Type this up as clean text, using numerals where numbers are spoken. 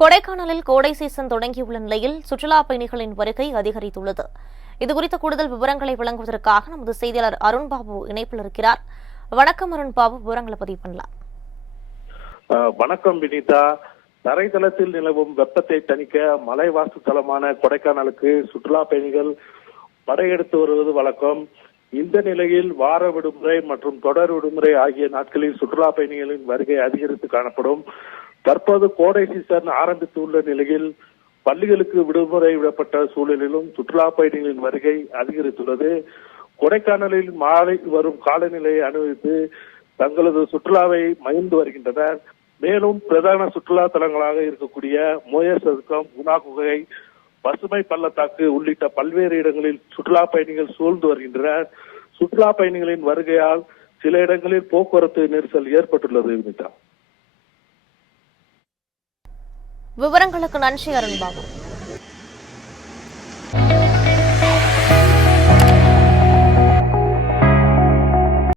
கொடைக்கானலில் கோடை சீசன் தொடங்கியுள்ள நிலையில் சுற்றுலா பயணிகளின் வருகை அதிகரித்துள்ளது. இதுகுறித்த கூடுதல் விவரங்களை வழங்குவதற்காக நமது செய்தியாளர் அருண்பாபு இணைப்பில் இருக்கிறார். வணக்கம் அருண்பாபு, விவரங்களை பதிவு பண்ணலாம். வணக்கம் வினிதா. தரைத்தளத்தில் நிலவும் வெப்பத்தை தணிக்க மலைவாச தலமான கொடைக்கானலுக்கு சுற்றுலா பயணிகள் படையெடுத்து வருவது வழக்கம். இந்த நிலையில் வார விடுமுறை மற்றும் தொடர் விடுமுறை ஆகிய நாட்களில் சுற்றுலா பயணிகளின் வருகை அதிகரித்து காணப்படும். தற்போது கோடை சீசன் ஆரம்பித்துள்ள நிலையில் பள்ளிகளுக்கு விடுமுறை விடப்பட்ட சூழலிலும் சுற்றுலா பயணிகளின் வருகை அதிகரித்துள்ளது. கொடைக்கானலில் மாலை வரும் காலநிலையை அனுபவித்து தங்களது சுற்றுலாவை மகிழ்ந்து வருகின்றனர். மேலும் பிரதான சுற்றுலா தலங்களாக இருக்கக்கூடிய மோயர் சதுக்கம், குணா குகை, பசுமை பள்ளத்தாக்கு உள்ளிட்ட பல்வேறு இடங்களில் சுற்றுலா பயணிகள் சூழ்ந்து வருகின்றனர். சுற்றுலா பயணிகளின் வருகையால் சில இடங்களில் போக்குவரத்து நெரிசல் ஏற்பட்டுள்ளது. விவரங்களுக்கு நன்றி அருண்பாபு.